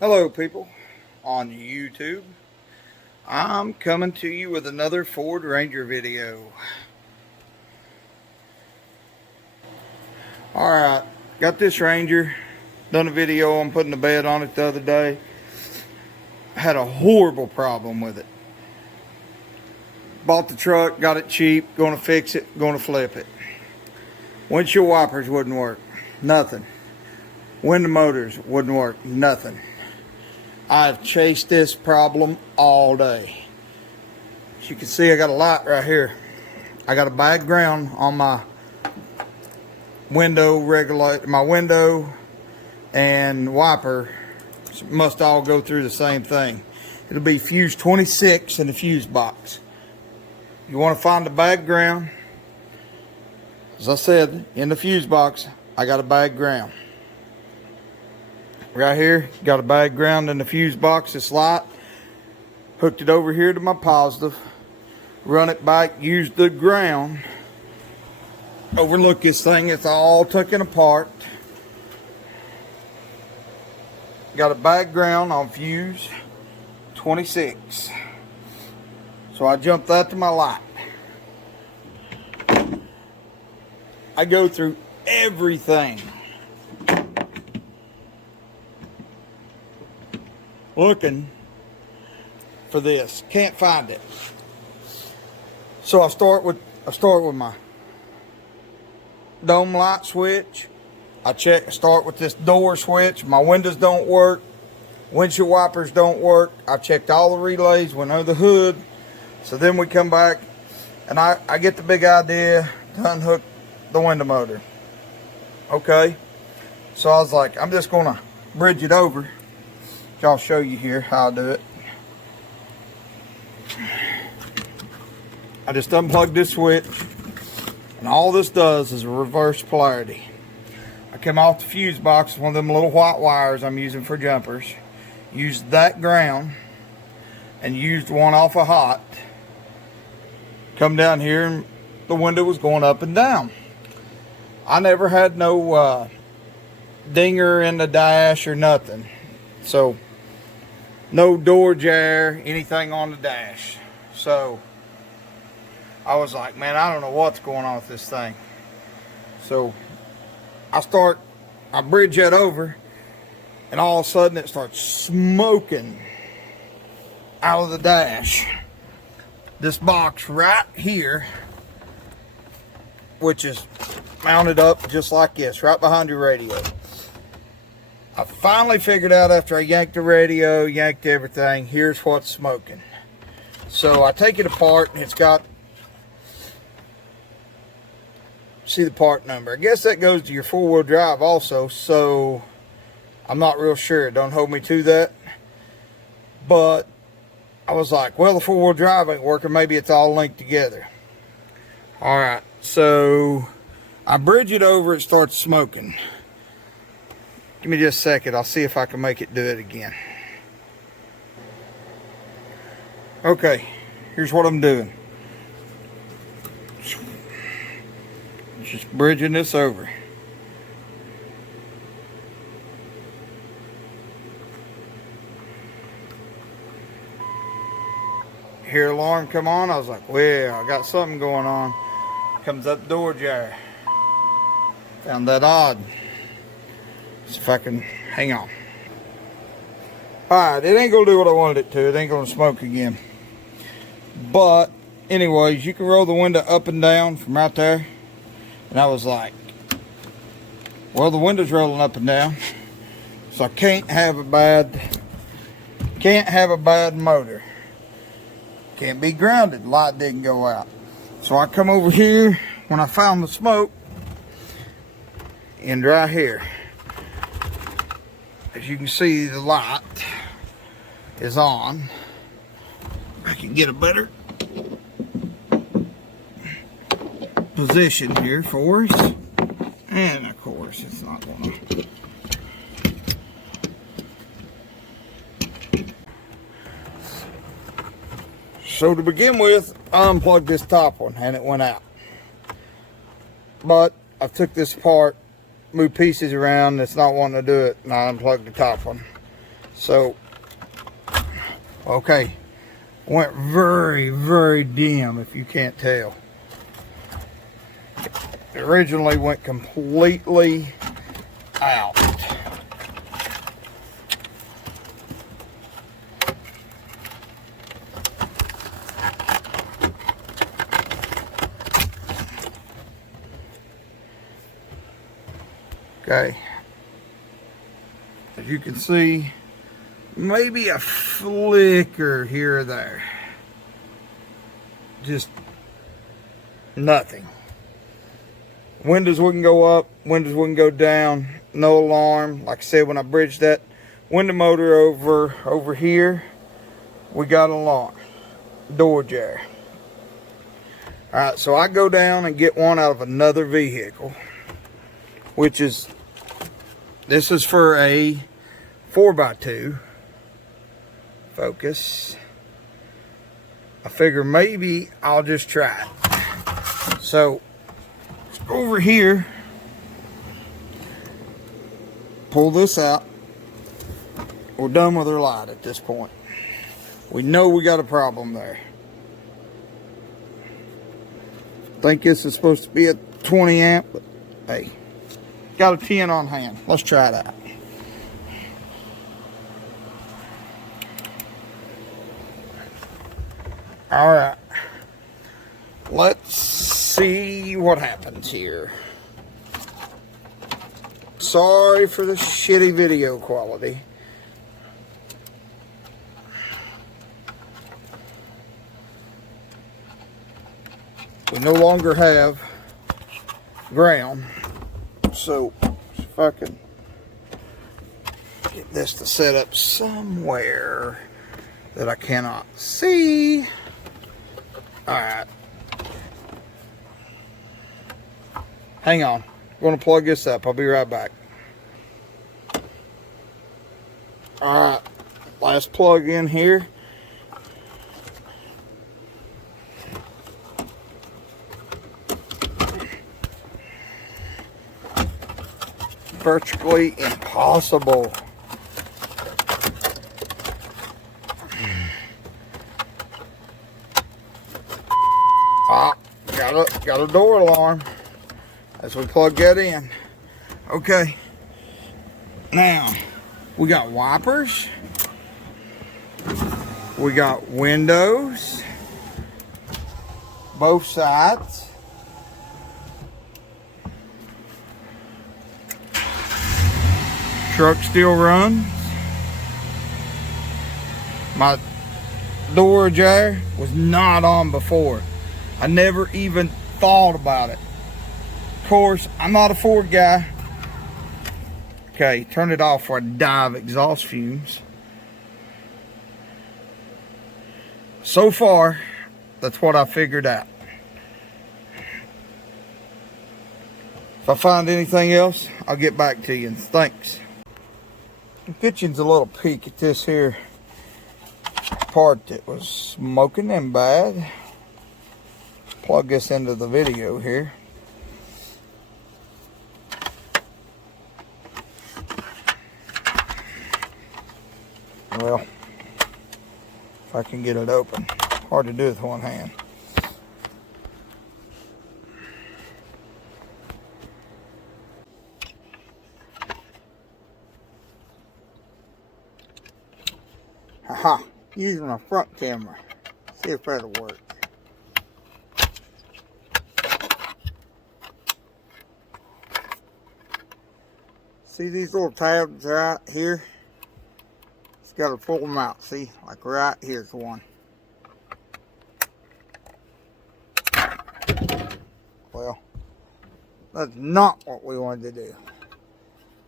Hello people on YouTube. I'm coming to you with another Ford Ranger video. Alright, got this Ranger. Done a video on putting the bed on it the other day. Had a horrible problem with it. Bought the truck, got it cheap, going to fix it, going to flip it. Windshield wipers wouldn't work, nothing. Window motors wouldn't work, nothing. I've chased this problem all day. As you can see, I got a light right here. I got a bad ground on my window regulator, my window and wiper must all go through the same thing. It'll be fuse 26 in the fuse box. You want to find the bad ground. As I said, in the fuse box, I got a bad ground. Right here, got a bad ground in the fuse box, this light. Hooked it over here to my positive. Run it back, used the ground. Overlook this thing, it's all taken apart. Got a bad ground on fuse 26. So I jumped that to my light. I go through everything looking for this. Can't find it. So I start with my dome light switch. I start with this door switch. My windows don't work. Windshield wipers don't work. I checked all the relays, went under the hood. So then we come back and I get the big idea to unhook the window motor. Okay. So I was like, I'm just gonna bridge it over. I'll show you here how I do it. I just unplug this switch, and all this does is reverse polarity. I come off the fuse box, one of them little white wires I'm using for jumpers. Used that ground, and used one off a hot. Come down here, and the window was going up and down. I never had no dinger in the dash or nothing. So, no door jar, anything on the dash. So, I was like, man, I don't know what's going on with this thing. So, I bridge that over, and all of a sudden it starts smoking out of the dash. This box right here, which is mounted up just like this, right behind your radio. I finally figured out after I yanked the radio, yanked everything, here's what's smoking. So I take it apart and it's got, see the part number. I guess that goes to your four-wheel drive also, so I'm not real sure. Don't hold me to that. But I was like, well, the four-wheel drive ain't working. Maybe it's all linked together. All right, so I bridge it over, it starts smoking. Give me just a second. I'll see if I can make it do it again. Okay, here's what I'm doing. Just bridging this over. Hear alarm come on. I was like, well, I got something going on. Comes up the door jar. Found that odd. See if I can hang on. Alright, it ain't gonna do what I wanted it to. It ain't gonna smoke again. But anyways, you can roll the window up and down from right there. And I was like, well, the window's rolling up and down, so I can't have a bad motor. Can't be grounded. Light didn't go out. So I come over here when I found the smoke, and right here, as you can see, the light is on. I can get a better position here for us. And of course, it's not going to. So to begin with, I unplugged this top one and it went out. But I took this apart, moved pieces around, it's not wanting to do it, and I unplugged the top one. So, okay, went very, very dim, if you can't tell. It originally went completely out. Okay, as you can see, maybe a flicker here or there. Just nothing. Windows wouldn't go up, windows wouldn't go down, no alarm. Like I said, when I bridged that window motor over here, we got an alarm, door jar. Alright, so I go down and get one out of another vehicle, which is, this is for a 4x2 Focus. I figure maybe I'll just try it. So, over here, pull this out. We're done with our light at this point. We know we got a problem there. Think this is supposed to be a 20 amp, but hey, got a 10 on hand. Let's try it out. All right, let's see what happens here. Sorry for the shitty video quality. We no longer have ground, so if I can get this to set up somewhere that I cannot see. Alright. Hang on. I'm going to plug this up. I'll be right back. Alright. Last plug in here. Virtually impossible. Got a door alarm as we plug that in. Okay, now we got wipers, we got windows, both sides. Truck still runs. My door jar was not on before. I never even thought about it. Of course, I'm not a Ford guy. Okay, turn it off before I die of exhaust fumes. So far, that's what I figured out. If I find anything else, I'll get back to you. Thanks. I'm pitching a little peek at this here part that was smoking and bad. Plug this into the video here. Well, if I can get it open. Hard to do with one hand. Haha, using my front camera. See if that'll work. See these little tabs right here? It's got to pull them out. See, like right here's one. Well, that's not what we wanted to do.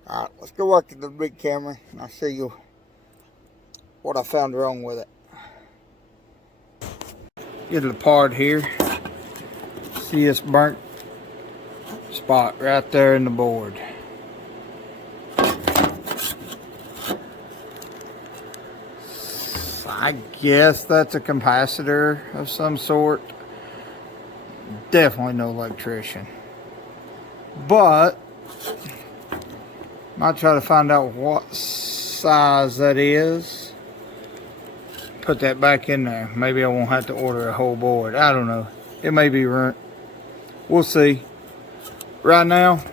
Alright, let's go back to the big camera and I'll show you what I found wrong with it. Get it apart here. See this burnt spot right there in the board. I guess that's a capacitor of some sort. Definitely no electrician. But might try to find out what's size that is. Put that back in there. Maybe I won't have to order a whole board. I don't know. It may be right. We'll see. Right now,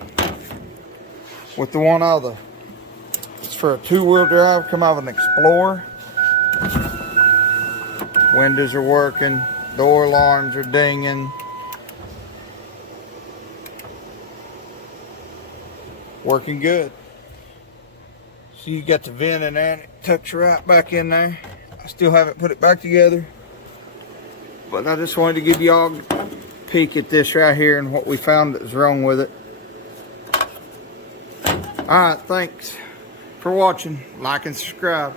with the one other, it's for a 2-wheel drive. Come out of an Explorer. Windows are working. Door alarms are dinging. Working good. So you got the vent in there and it tucks right back in there. I still haven't put it back together, but I just wanted to give y'all a peek at this right here and what we found that was wrong with it. Alright, thanks for watching. Like and subscribe.